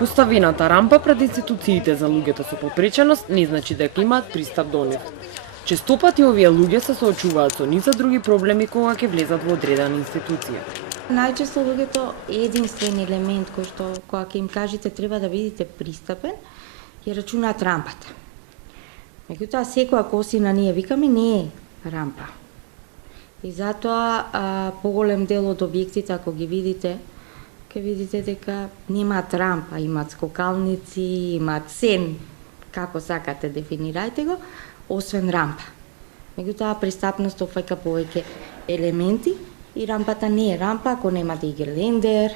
Поставената рампа пред институциите за луѓето со попреченост не значи дека имаат пристап до нив. Честопати овие луѓе се соочуваат со низ други проблеми кога ќе влезат во одредена институција. Најчесто луѓето единствен елемент кој што кога ќе им кажете треба да бидете пристапен, ја рачунаат рампата. Меѓутоа секоја косина ние викаме не е рампа. И затоа поголем дел од објектите ако ги видите, ќе видите дека немаат рампа, имаат скокалници, имаат сен, како сакате дефинирајте го, освен рампа. Меѓутоа пристапност опфаќа повеќе елементи и рампата не е рампа ако немате и гелендер,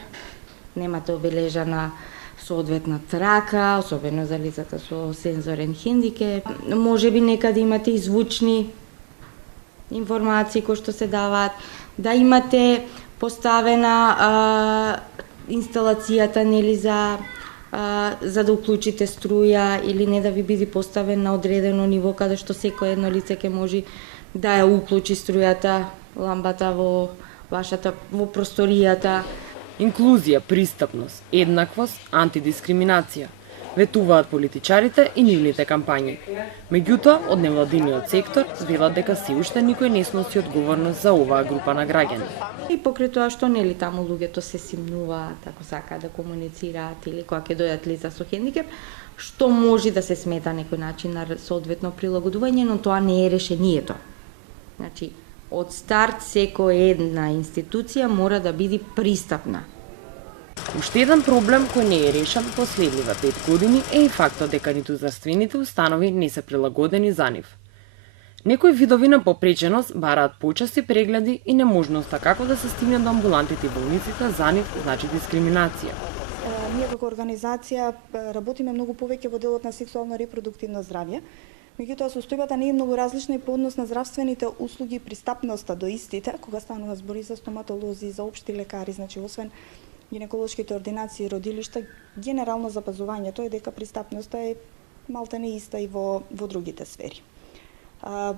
немате обележана соодветна трака, особено за лицата со сензорен хендикеп. Можеби некаде имате и звучни информации кои што се даваат, да имате поставена инсталацијата нели за да уклучите струја или не да ви биде поставен на одредено ниво каде што секој едно лице ќе може да ја уклучи струјата, ламбата во во просторијата. Инклузија, пристапност, еднаквост, антидискриминација ветуваат политичарите и нивните кампањи. Меѓутоа, од невладиниот сектор велат дека се уште никој не сноси одговорност за оваа група на граѓани. И покрај тоа што нели таму луѓето се симнуваат, ако сакаат да комуницираат или кога ќе дојдат лица со хендикеп, што може да се смета некој начин на соодветно прилагодување, но тоа не е решението. Значи, од старт секоја една институција мора да биде пристапна. Уште еден проблем кој не е решен последниве 5 години е и фактот дека ниту здравствените установи не се прилагодени за нив. Некои видови на попреченост бараат почести прегледи и неможноста како да се стигне до амбулантите и болниците за нив значи дискриминација. Ние како организација работиме многу повеќе во делот на сексуално-репродуктивно здравје. Меѓутоа состојбата не е многу различна и по однос на здравствените услуги и пристапноста до истите, кога станува збори за стоматолози, за општи лекари, значи освен гинеколошките ординации и родилишта, генерално запазувањето е дека пристапноста е малтене иста и во другите сфери.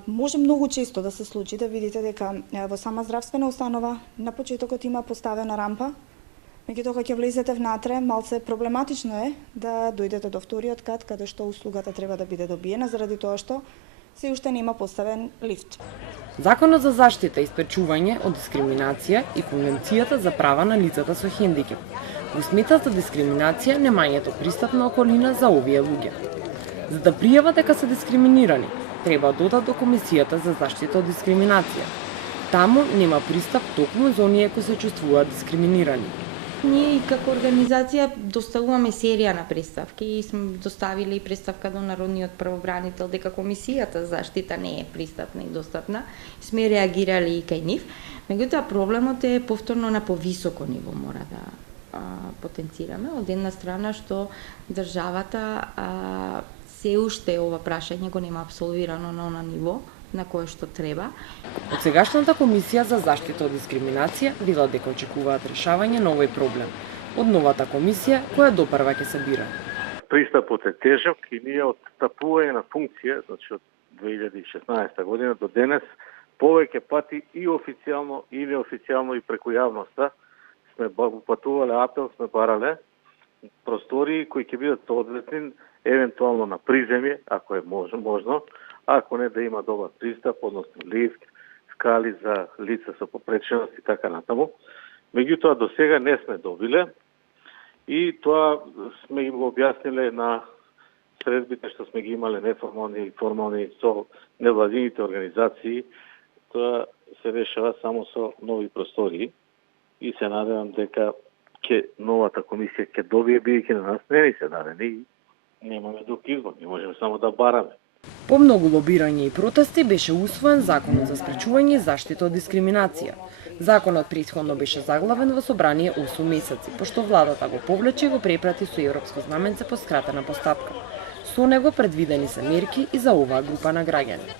Може многу често да се случи да видите дека во сама здравствена установа на почетокот има поставена рампа, меѓутоа кога ќе влезете внатре, малце проблематично е да дојдете до вториот кат каде што услугата треба да биде добиена заради тоа што се уште нема поставен лифт. Законот за заштита и спречување од дискриминација и Конвенцијата за права на лицата со хендикеп го сметат за дискриминација немањето пристапна околина за овие луѓе. За да пријават дека се дискриминирани, треба да одат до Комисијата за заштита од дискриминација. Таму нема пристап токму за оние кои се чувствуваат дискриминирани. Ние како организација доставуваме серија на представки и сме доставили представка до Народниот правобранител дека Комисијата за заштита не е пристапна и достапна. Сме реагирали и кај нив. Меѓутоа проблемот е повторно на повисоко ниво мора да потенцираме. Од една страна што државата се уште ова прашање го нема апсолвирано на она ниво на кое што треба. Од сегашната Комисија за заштита од дискриминација велат дека очекуваат решавање на овој проблем од новата комисија која допрва ќе се бира. Пристапот е тежок и ние од стапување на функција, значи од 2016 година до денес, повеќе пати и официјално и неофицијално и преку јавноста сме упатувале апел, сме барале простории кои ќе бидат одветни евентуално на приземје, ако е можно, ако не да има добар пристап, односно лифт, скали за лица со попреченост и така натаму. Меѓутоа до сега не сме добиле и тоа сме им го објасниле на средбите што сме ги имале неформални и формални со невладините организации. Тоа се решава само со нови простории и се надевам дека новата комисија ќе добие, бидејќи на нас не ни се дадени и немаме друг избор, не можеме само да бараме. По многу лобирање и протести беше усвоен Законот за спречување и заштита од дискриминација. Законот претходно беше заглавен во собрание 8 месеци, пошто владата го повлече и го препрати со европско знаменце по скратена постапка. Со него предвидени се мерки и за оваа група на граѓани.